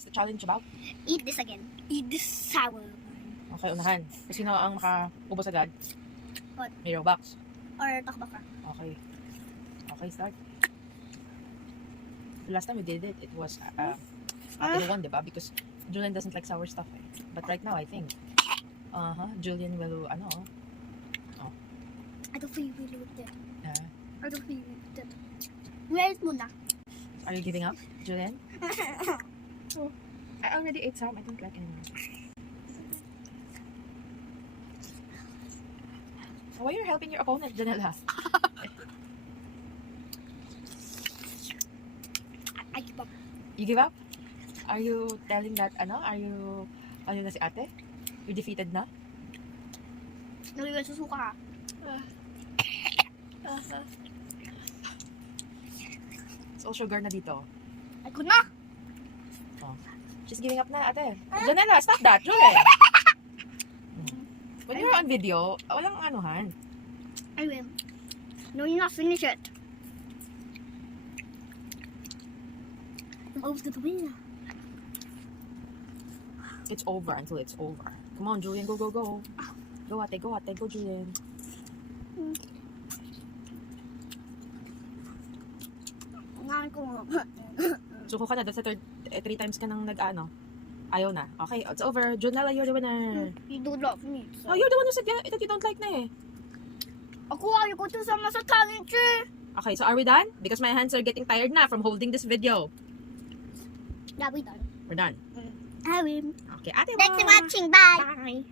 What's the challenge about? Eat this again. Eat this sour. Okay, unahan. Kasi sino ang makaubos agad? What? May Robux. Or takbaka. Okay. Okay, start. The last time we did it, it was Ate won, diba? Because Julian doesn't like sour stuff. Eh. But right now, I think, Julian will, I don't feel really with it. uh, I don't feel with it. Where is muna? are you giving up, Julian? Oh, I already ate some. I don't like anymore. Why you're helping your opponent, Janela? I give up. You give up? Are you telling that, are you, na si ate? You defeated na? Naliwan sa suka. So, sugar na dito. Ay ko na. Oh. She's giving up na, ate. Janela, stop that, Julian! When you're on video, walang anuhan. I will. No, you're not finish it. I'm over to the win. It's over until it's over. Come on, Julian, go, go, go. Go, ate, go, Julian. Suko ka na, that's the three times ka nang ayaw na. Okay, it's over. Junella, you're the winner. You do love me. Oh, you're the one who said that you don't like na eh. Ako ayaw ko to sama sa challenge eh. Okay, so are we done? Because my hands are getting tired na from holding this video. Yeah, we done. We're done. I will. Okay, ate, Thanks for bye. watching. Bye. Bye.